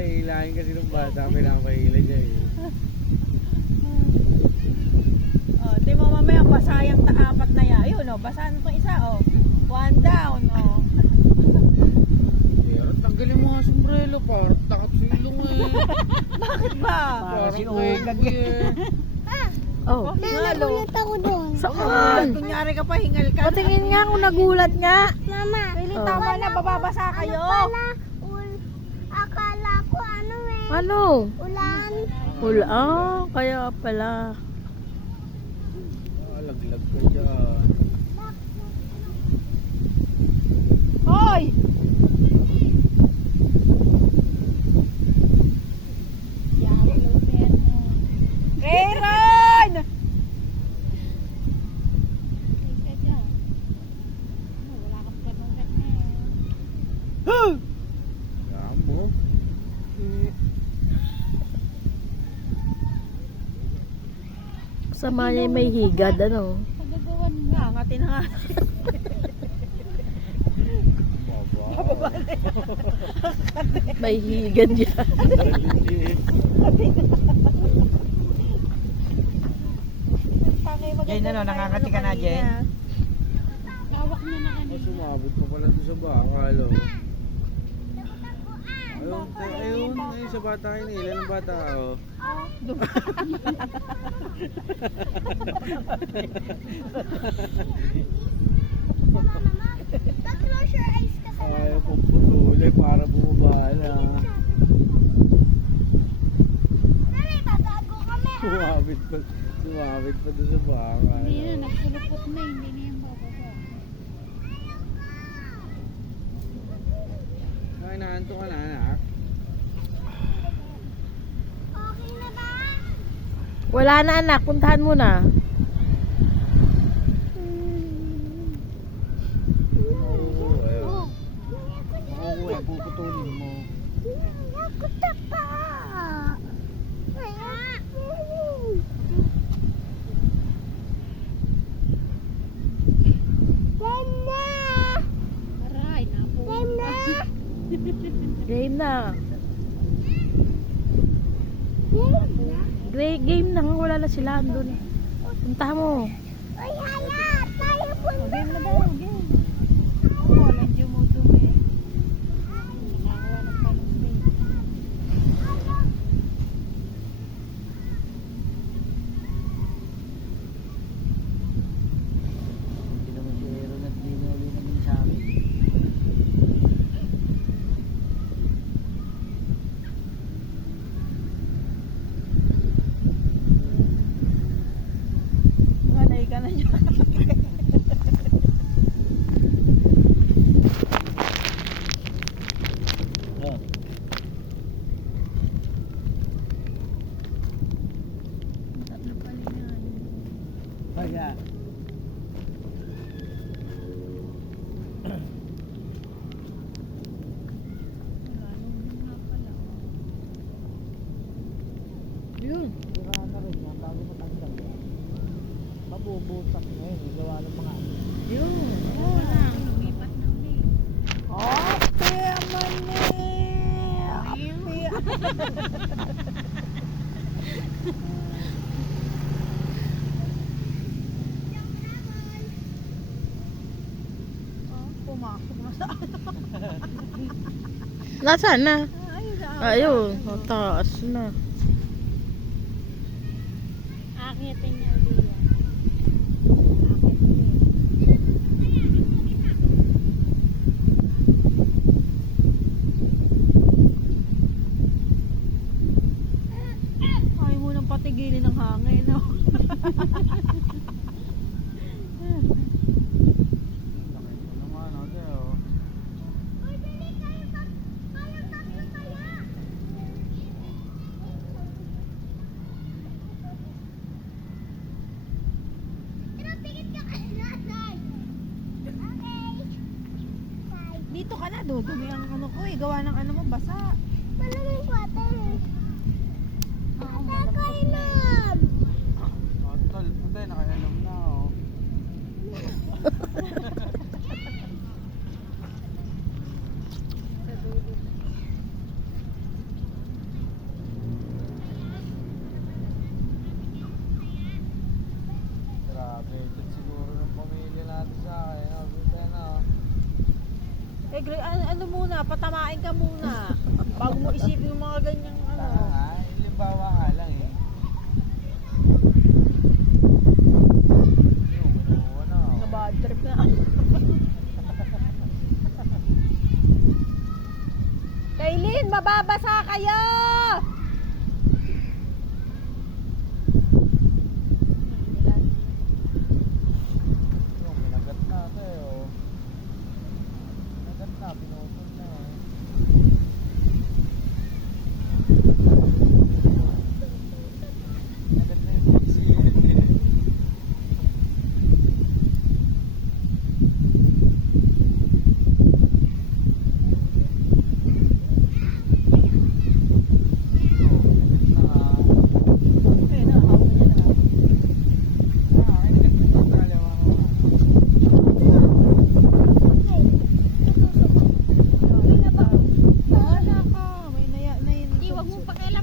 hilahin kasi ng bata, pinapahila niya eh. Oh, di mo mamaya basayang apat na yan. Ayun oh, basahan itong isa oh. One down oh. Pero tanggalin mo nga sombrero, parang takot silong eh. Bakit ba? Parang kegag eh. Oh. Nagulat ako doon. Saan? Kunyari ka pa, hingal ka. Patingin nga kung nagulat nga. Mama, Pili, tama na, bababasa kayo. akala ko ano eh. Ano? Ulan. Hula. Ah, kaya pala. Laglag ka dyan. Hoy! Aaron! Gamo. Sama niya may higad, ano? Ngangati na nga. Baba. May higad yan. Jane, ano, nangangati ka na, Jane? Ay, sumabot pa pala doon sa bakal, oh. Ayun, sa bata kayo nila, ng bata, oh. Close your eyes kasi. Ayaw kong putulay para bumaba na. Dali, tatago kami. Sumabit pa doon sa bakal. Hindi na, nagkulupot na, hindi na yung bababa. Ay, naanto ka na, anak. Okay na ba? Wala na anak, puntahan mo na. Oo, ayun. Oo, ay, puputulin mo. Ako tapa. Aray, napo. Game na. Great game na, wala na sila doon. Puntahan mo. Ay, hala, tayo punta. Game na daw, game. Oh, walang dumi. Nakawa ng panungin. Hindi naman si Aaron at di na ulit namin sa amin. Malay ka na niya. Oh. Kaya. Yun. Sira na rin yan bago matanggal yan. Mabubutak na yun, gawa ng mga ano. Yun. Wala, lumipat na ulit. Ate, amane. Pumasok na sa Nasaan na? ayun. Ayun, mataas na. Akitin niya ulit yan. Ayaw mo nang patigilin ng hangin, no? Laki mo naman, ate, oh. Uy, dali, kayong tatlo kaya. Pinapikit ka kay nanay. Okay. Dito ka na, dudumi ang ano ko eh. Gawa ng ano mo, basa. Malamig ko ate. Oo, Ate, kailan? Tol, puti, nakainom na, oh. ano muna, patamain ka muna. Bago mo isipin yung mga ganyang ano. Limbawa nga lang eh. Na bad trip na. Kailin, mababasa kayo! Yung minagat na kayo. Minagat na, pinutol na eh. Minagat na yung pagsilit. Okay na, hawak na na. Wala ka, may naya na yun. Di, wag mong pakialaman.